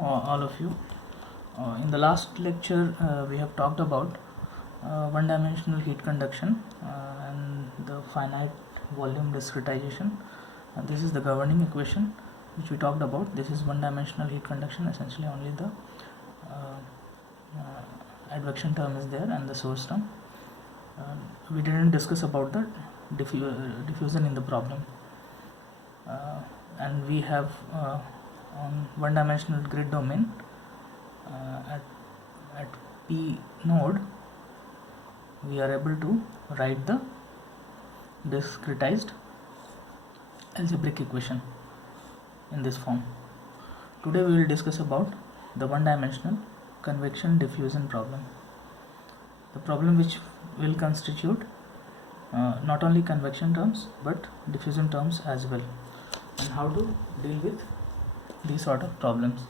All of you. In the last lecture, we have talked about one-dimensional heat conduction and the finite volume discretization. And this is the governing equation which we talked about. This is one-dimensional heat conduction. Essentially, only the advection term is there and the source term. We didn't discuss about the diffusion in the problem. And we have on one-dimensional grid domain at P node, we are able to write the discretized algebraic equation in this form. Today we will discuss about the one-dimensional convection diffusion problem. The problem which will constitute not only convection terms but diffusion terms as well, and how to deal with these sort of problems.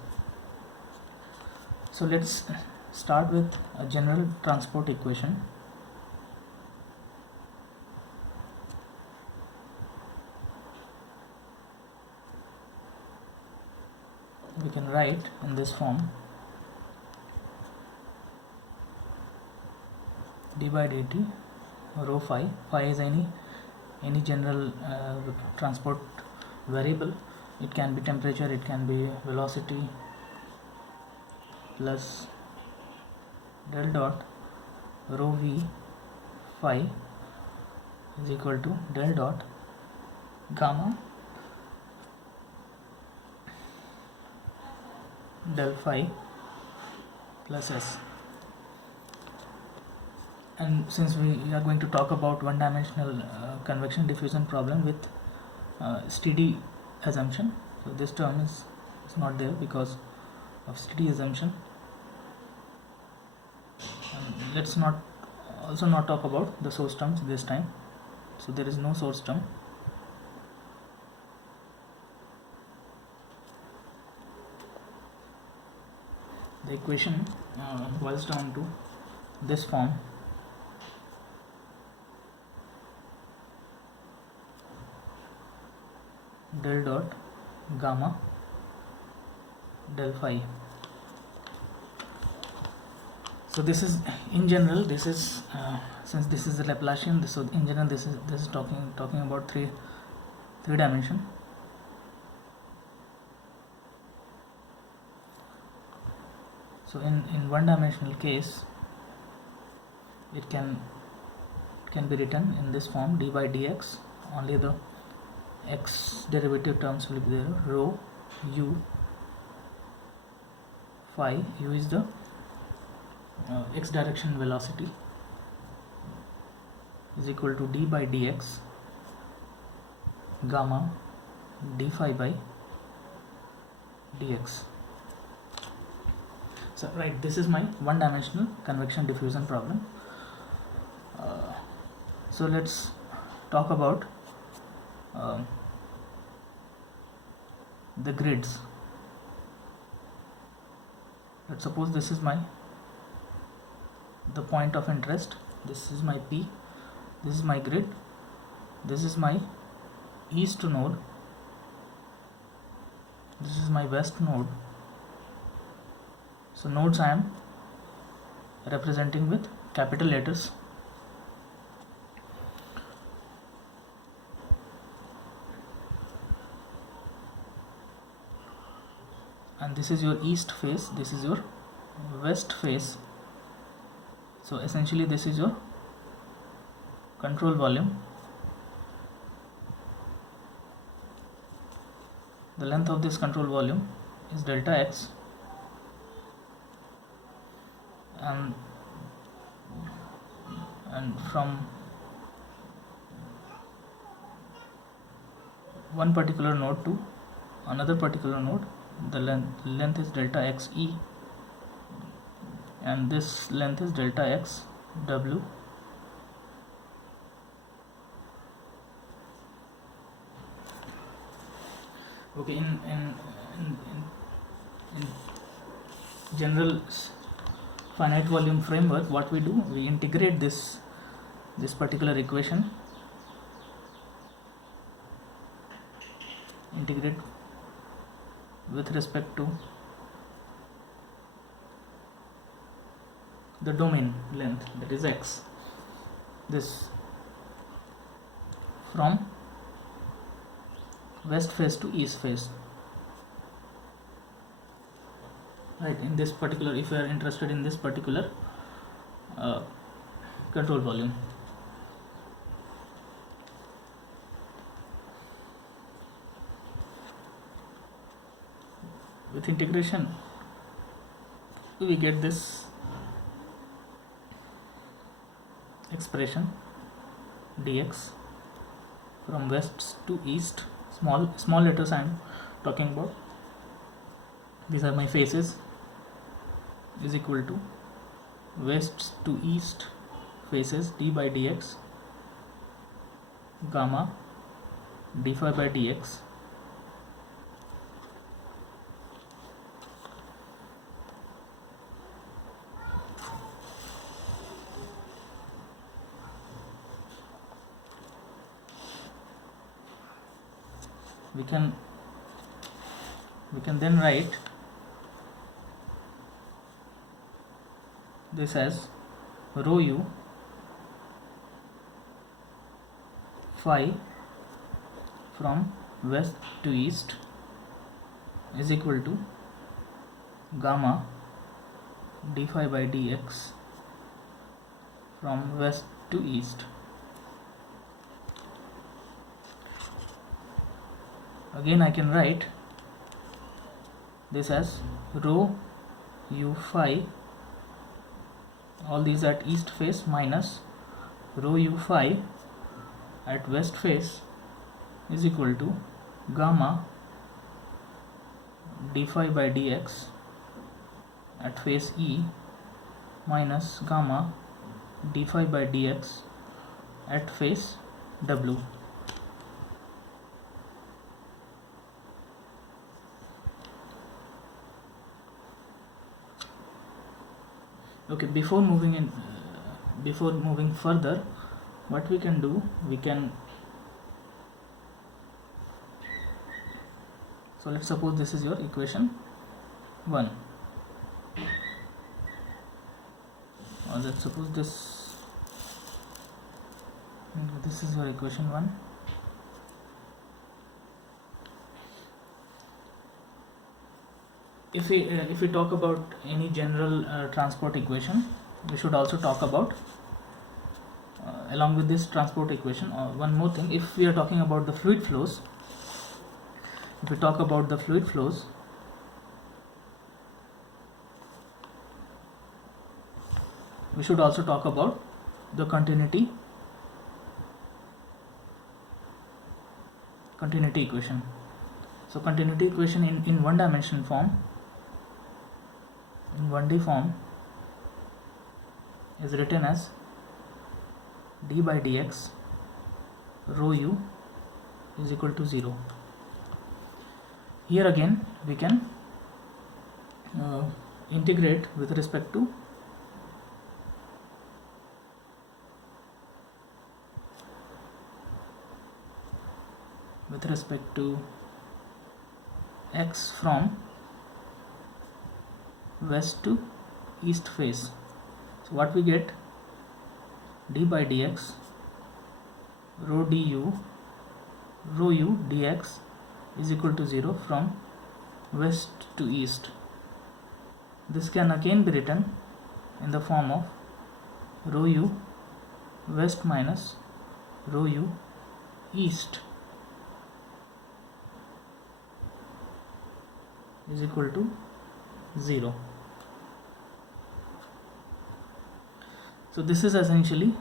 So let's start with a general transport equation. We can write in this form: d by dt rho phi. Phi is any general transport variable. It can be temperature, it can be velocity, plus del dot rho v phi is equal to del dot gamma del phi plus s. And since we are going to talk about one-dimensional convection diffusion problem with steady assumption, so this term is not there because of steady assumption. And let's not talk about the source terms this time. So there is no source term. The equation boils down to this form: del dot gamma del phi. So this is, in general, this is since this is a Laplacian, so in general this is talking about three dimension. So in one dimensional case, it can be written in this form: d by dx. Only the x derivative terms will be there. Rho u phi. U is the x direction velocity, is equal to d by dx gamma d phi by dx. So right, this is my one-dimensional convection diffusion problem. So let's talk about the grids. Let's suppose this is the point of interest. This is my P. This is my grid. This is my east node. This is my west node. So nodes I am representing with capital letters. And this is your east face, this is your west face. So essentially this is your control volume. The length of this control volume is delta x, and from one particular node to another particular node, the length is delta x e, and this length is delta x w. Okay, in general finite volume framework, what we do, we integrate this particular equation, integrate with respect to the domain length, that is x, this from west face to east face, right? In this particular, if you are interested in this particular control volume. With integration we get this expression dx from west to east, small letters I am talking about, these are my faces, is equal to west to east faces d by dx gamma d phi by dx we can then write this as rho u phi from west to east is equal to gamma d phi by dx from west to east. Again I can write this as rho u phi, all these at east face, minus rho u phi at west face is equal to gamma d phi by dx at face E minus gamma d phi by dx at face W. Okay, before moving further, what we can do, so let's suppose this is your equation 1, or let's suppose this is your equation 1. If we talk about any general transport equation, we should also talk about along with this transport equation one more thing. If we are talking about the fluid flows, we should also talk about the continuity equation. So continuity equation in one dimension form, in 1D form, is written as d by dx rho u is equal to 0. Here again we can integrate with respect to x from west to east face. So what we get, d by dx rho u dx is equal to 0 from west to east. This can again be written in the form of rho u west minus rho u east is equal to 0. So this is essentially,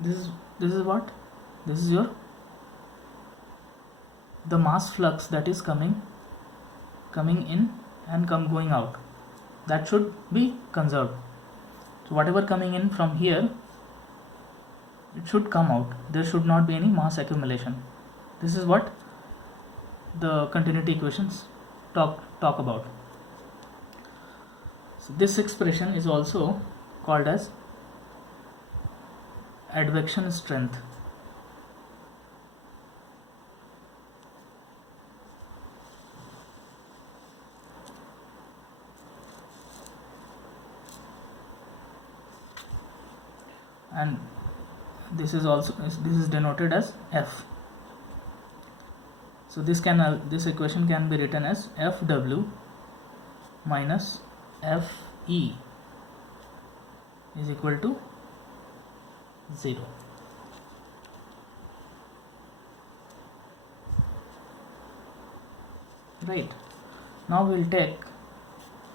this is what, this is your the mass flux that is coming in and going out, that should be conserved. So whatever coming in from here, it should come out, there should not be any mass accumulation. This is what the continuity equations talk about. So this expression is also called as advection strength. and this is denoted as F. So this equation can be written as Fw minus Fe is equal to 0. Right. Now we will take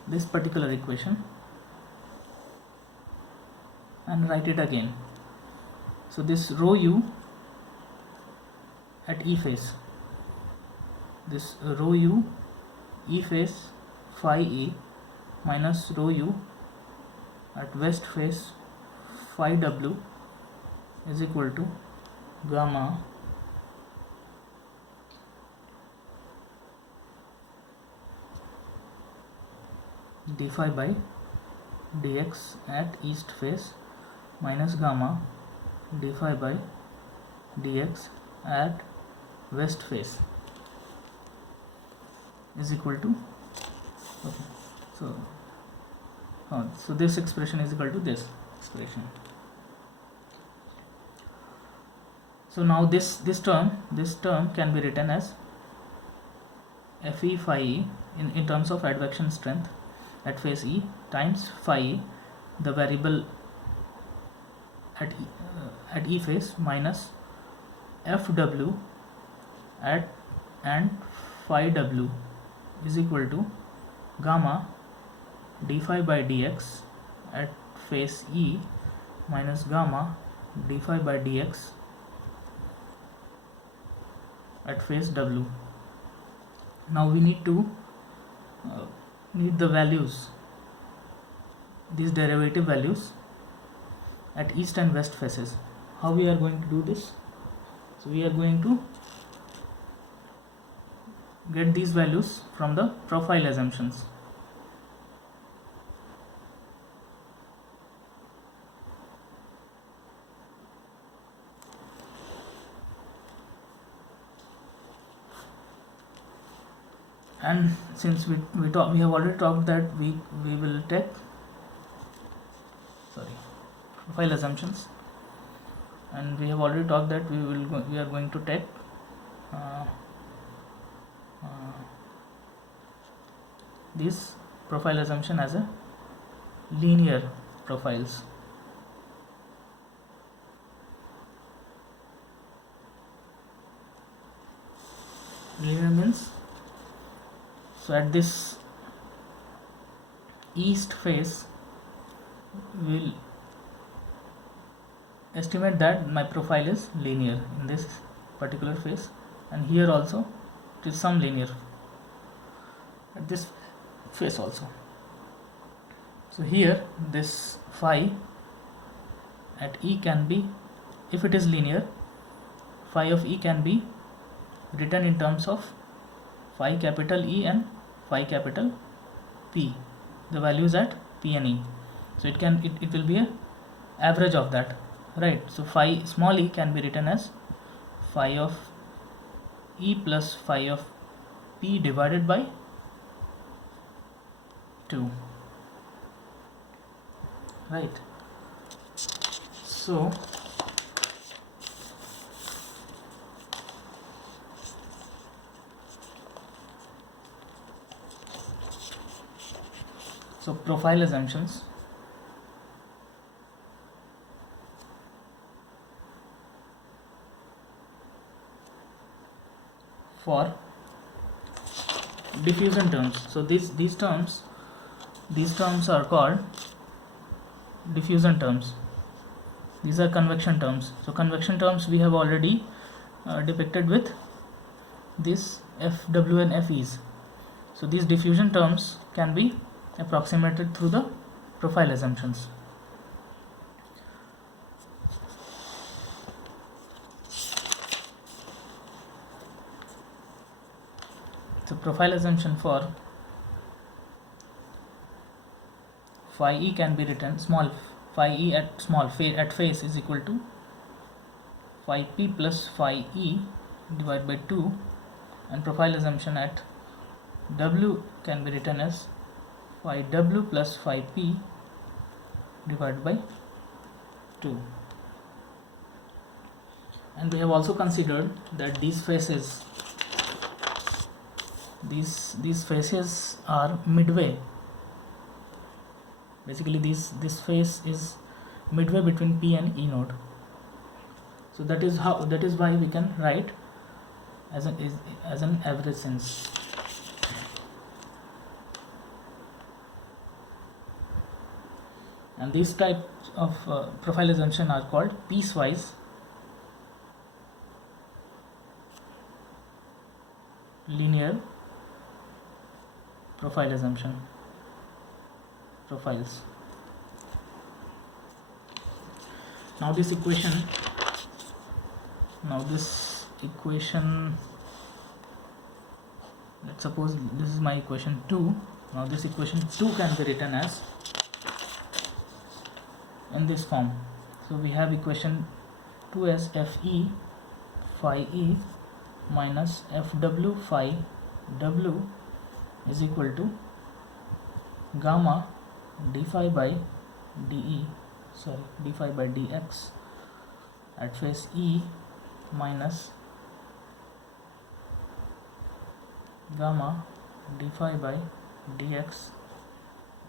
this particular equation and write it again. So this rho u at E face, this rho u E face phi E minus rho u at west face phi W is equal to gamma d phi by dx at east face minus gamma d phi by dx at west face is equal to, okay, so this expression is equal to this expression. So now this term can be written as Fe phi E in terms of advection strength at face E times phi E, the variable at E face, minus Fw at and phi W is equal to gamma d phi by dx at face E minus gamma d phi by dx at face W. Now we need to need the values, these derivative values at east and west faces. How we are going to do this? So we are going to get these values from the profile assumptions. And since we have already talked that we will take profile assumptions, and we have already talked that we are going to take this profile assumption as a linear profiles. Linear means, so at this east face we will estimate that my profile is linear in this particular face, and here also it is some linear at this face also. So here this phi at E can be, if it is linear, phi of E can be written in terms of phi capital E and phi capital P, the values at P and E. So it will be a average of that, right? So phi small e can be written as phi of E plus phi of P divided by 2, right? So profile assumptions. For diffusion terms, so these terms are called diffusion terms. These are convection terms. So convection terms we have already depicted with this Fw and Fe's. So these diffusion terms can be approximated through the profile assumptions. So profile assumption for phi E can be written small phi E at at face is equal to phi P plus phi E divided by 2, and profile assumption at W can be written as phi W plus phi P divided by 2. And we have also considered that these faces are midway. Basically this face is midway between P and E node. So that is why we can write as an average sense. And these types of profile assumption are called piecewise linear profile assumption profiles. Now this equation, let's suppose this is my equation 2. Now this equation 2 can be written as in this form. So we have equation 2 as Fe phi E minus Fw phi W is equal to gamma d phi by dx at face E minus gamma d phi by dx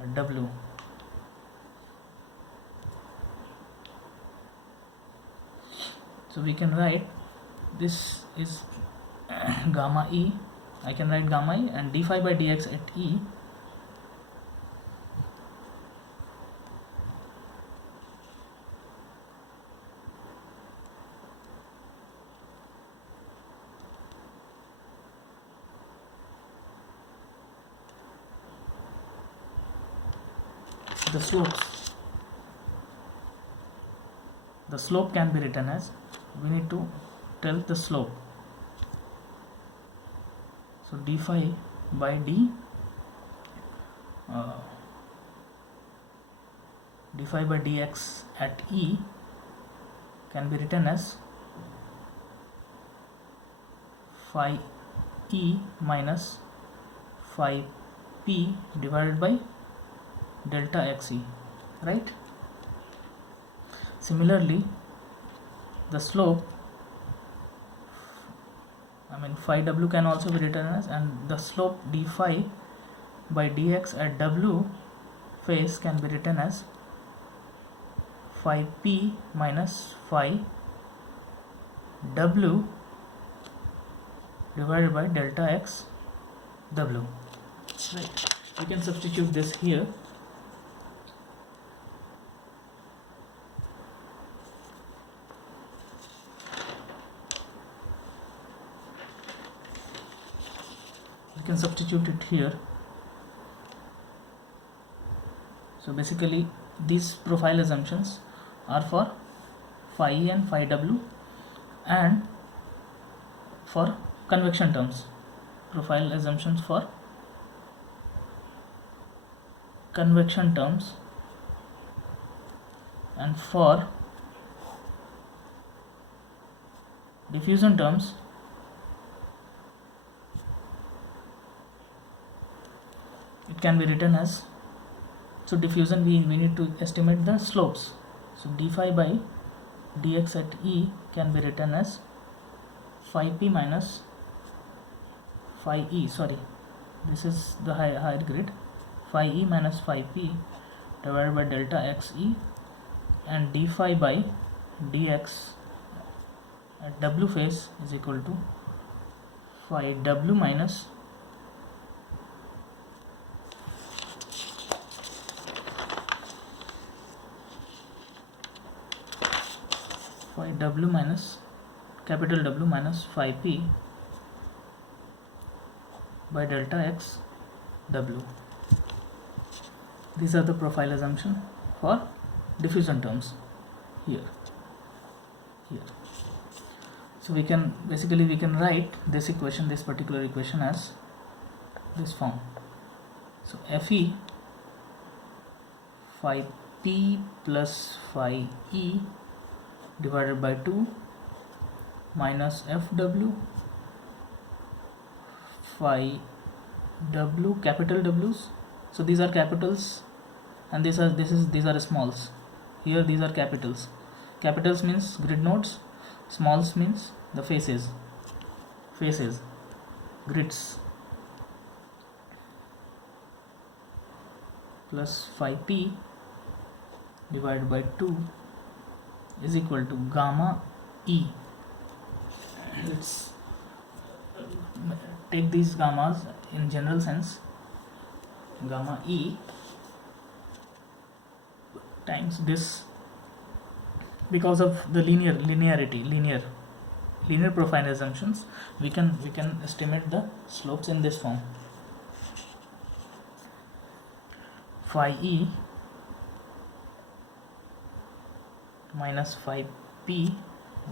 at W. So we can write this is gamma E. I can write gamma E and d phi by dx at E the slopes. The slope can be written as, we need to tell the slope. So d phi by d phi by dx at E can be written as phi E minus phi P divided by delta xe, right? Similarly, the slope, phi W can also be written as, and the slope d phi by dx at W face can be written as phi P minus phi W divided by delta x W, right? We can substitute this here. We can substitute it here. So basically these profile assumptions are for phi E and phi W and for convection terms. Profile assumptions for convection terms, and for diffusion terms it can be written as, so diffusion we need to estimate the slopes. So d phi by dx at E can be written as phi P minus phi E, this is the higher grade, phi E minus phi P divided by delta xe, and d phi by dx at W face is equal to phi W minus phi W minus capital W minus phi P by delta x W. These are the profile assumption for diffusion terms here. So we can write this equation, this particular equation, as this form. So Fe phi P plus phi E divided by 2 minus Fw phi W, capital W's. So these are capitals and these are smalls. Here these are capitals. Capitals means grid nodes, Smalls means the faces, grids, plus phi p divided by 2 is equal to gamma e. Let's take these gammas in general sense. Gamma e times this, because of the linear profile assumptions, we can estimate the slopes in this form. Phi e minus phi p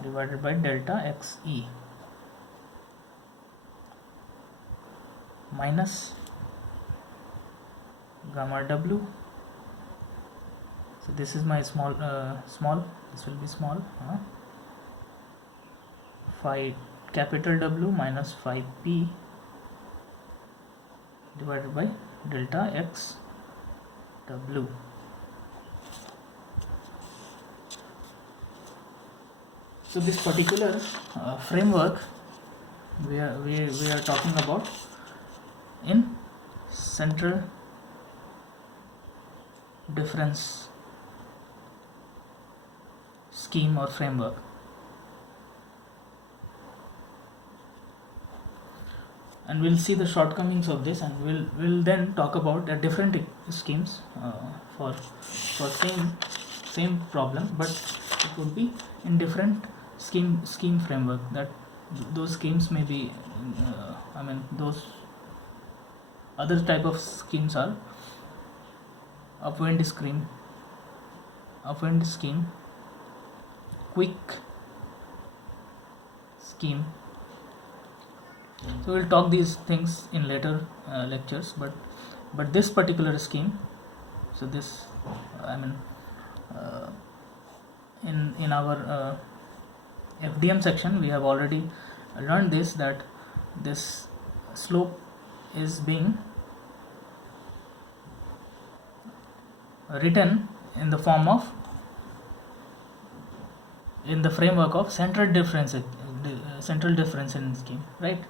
divided by delta x e minus gamma w. So this is my small, this will be small, phi capital W minus phi p divided by delta x w. So this particular framework we are talking about in central difference scheme or framework. And we'll see the shortcomings of this, and we'll then talk about the different schemes for same problem, but it would be in different scheme framework. That those schemes may be those other type of schemes are upwind scheme, quick scheme. So we'll talk these things in later lectures, but this particular scheme, so this in our FDM section we have already learned this, that this slope is being written in the form of, in the framework of central difference in scheme, right?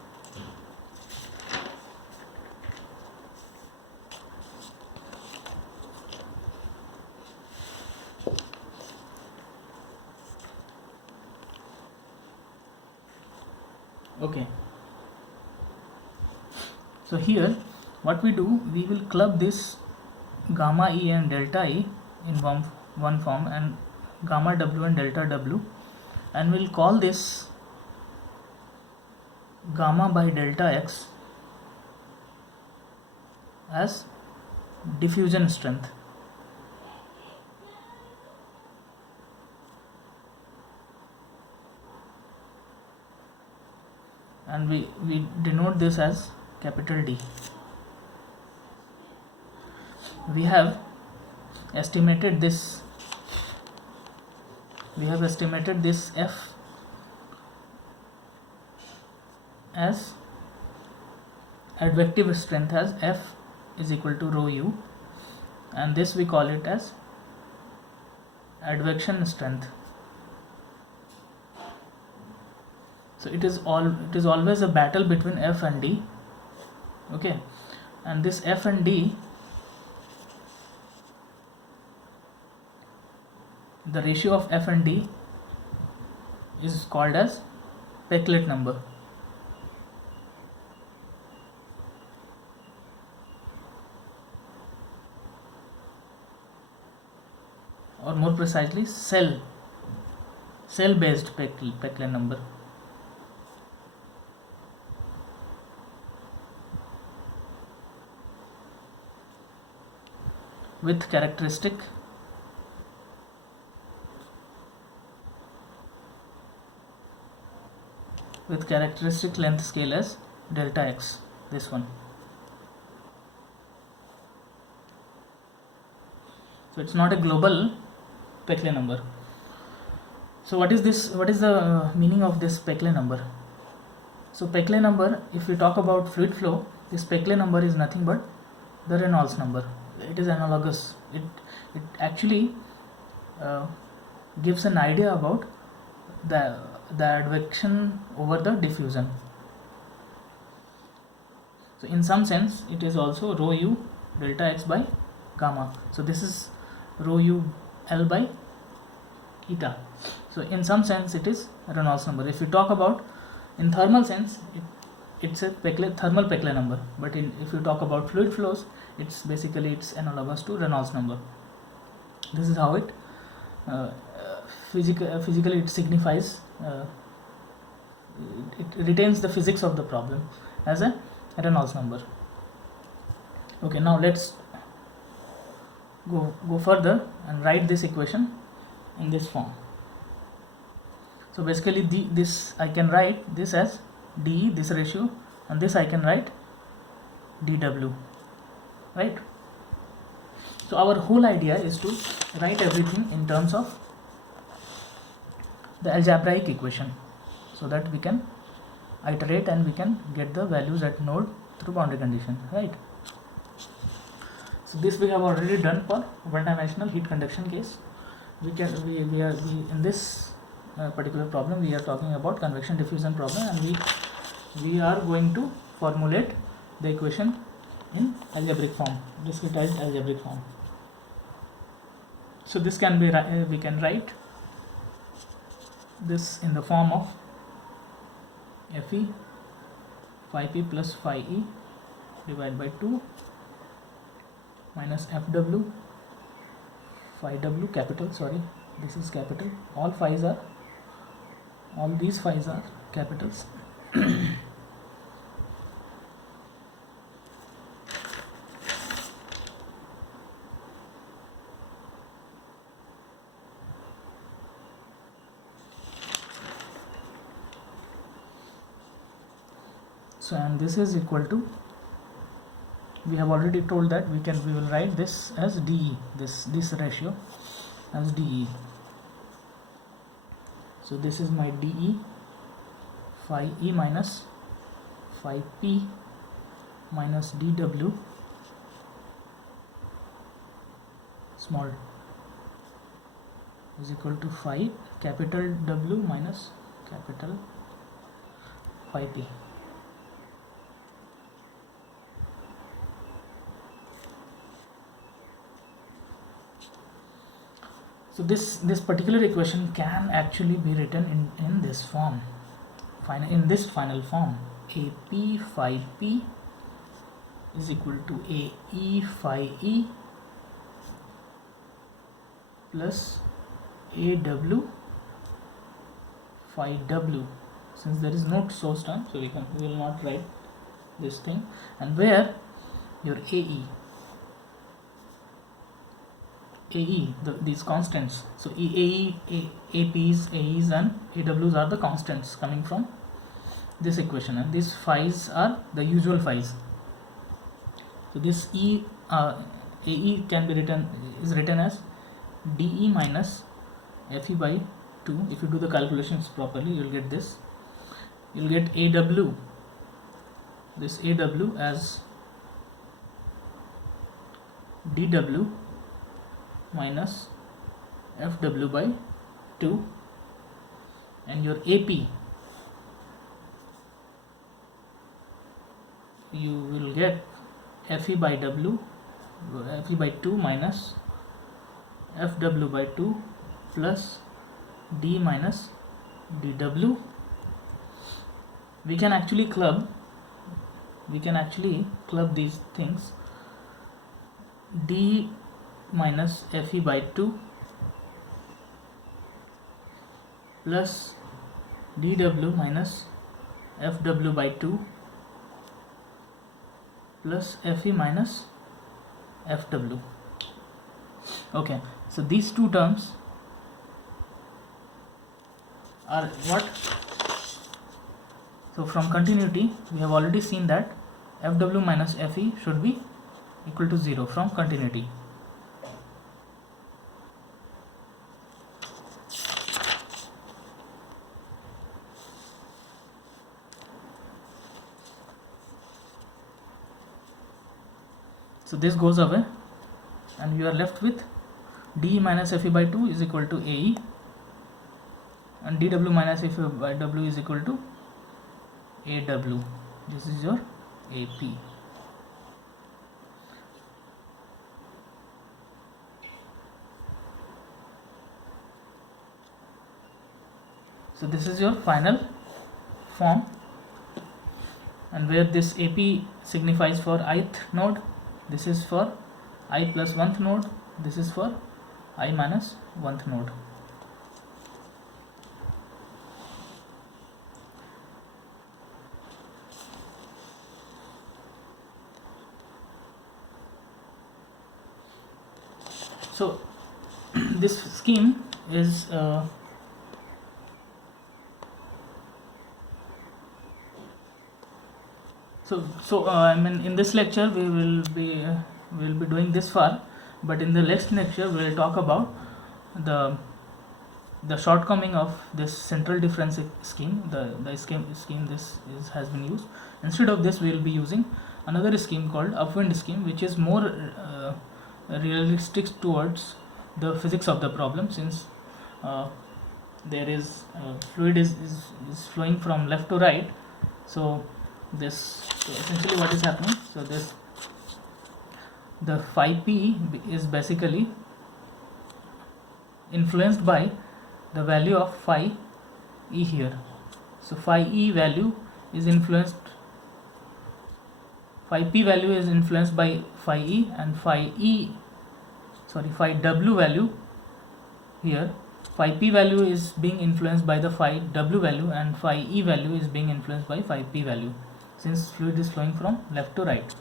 Okay, so here what we do, we will club this gamma e and delta e in one form, and gamma w and delta w, and we'll call this gamma by delta x as diffusion strength. And we denote this as capital D. We have estimated this F as advective strength as F is equal to rho u, and this we call it as advection strength. So it is always a battle between F and D. Okay, and this F and D, the ratio of F and D is called as Peclet number. Or more precisely, cell based Peclet number. With characteristic length scale as delta x, this one. So it's not a global Peclet number. So what is the meaning of this Peclet number? So Peclet number, if we talk about fluid flow, this Peclet number is nothing but the Reynolds number. It is analogous. It actually gives an idea about the the advection over the diffusion. So in some sense it is also rho u delta x by gamma. So this is rho u L by eta. So in some sense it is Reynolds number. If you talk about in thermal sense, it's a thermal Peclet number, but if you talk about fluid flows, it's basically it's analogous to Reynolds number. This is how it physically it signifies, it retains the physics of the problem as a Reynolds number. Okay, now let's go further and write this equation in this form. So basically this I can write this as dE, this ratio, and this I can write dW, right? So our whole idea is to write everything in terms of the algebraic equation, so that we can iterate and we can get the values at node through boundary condition, right? So this we have already done for one-dimensional heat conduction case. We in this particular problem we are talking about convection diffusion problem, and we are going to formulate the equation in algebraic form, discretized algebraic form. So this can be we can write this in the form of Fe phi p plus phi e divided by 2 minus Fw phi w capital, sorry, this is capital, all these phi's are capitals. So and this is equal to, we have already told that we will write this as dE, this ratio as dE. So this is my dE phi e minus phi p minus dW small is equal to phi capital W minus capital phi p. So this particular equation can actually be written in this form, in this final form. AP phi p is equal to AE phi e plus AW phi w. Since there is no source term, so we will not write this thing, and where your these constants, so APs, AEs and AWs are the constants coming from this equation, and these phi's are the usual phi's. So this AE can be written as dE minus Fe by 2. If you do the calculations properly, you will get this. You will get AW, this AW as dW minus Fw by 2, and your AP you will get Fe by 2 minus Fw by 2 plus D minus dW. We can actually club these things. D minus Fe by 2 plus dW minus Fw by 2 plus Fe minus Fw. Okay, so these two terms are what? So from continuity we have already seen that Fw minus Fe should be equal to 0 from continuity. So this goes away and you are left with d minus Fe by 2 is equal to AE and dw minus if by w is equal to aw. This is your AP. So this is your final form, and where this AP signifies for ith node, this is for I plus 1th node, this is for I minus 1th node. So this scheme is I mean, in this lecture we will be doing this far, but in the next lecture we will talk about the shortcoming of this central difference scheme. The scheme this has been used. Instead of this, we will be using another scheme called upwind scheme, which is more realistic towards the physics of the problem, since there is fluid is flowing from left to right. So essentially what is happening, so the phi p is basically influenced by the value of phi e here. So phi e value is influenced, phi p value is influenced by phi e, and phi w value here, phi p value is being influenced by the phi w value, and phi e value is being influenced by phi p value, since fluid is flowing from left to right.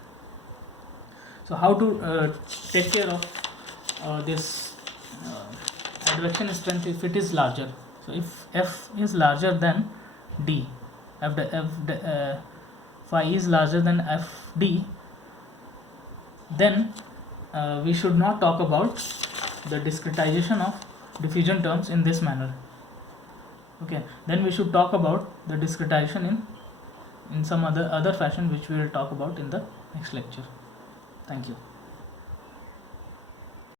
So how to take care of this advection strength if it is larger? So if F is larger than D, phi is larger than FD, then we should not talk about the discretization of diffusion terms in this manner. Okay, then we should talk about the discretization in some other fashion, which we will talk about in the next lecture. Thank you.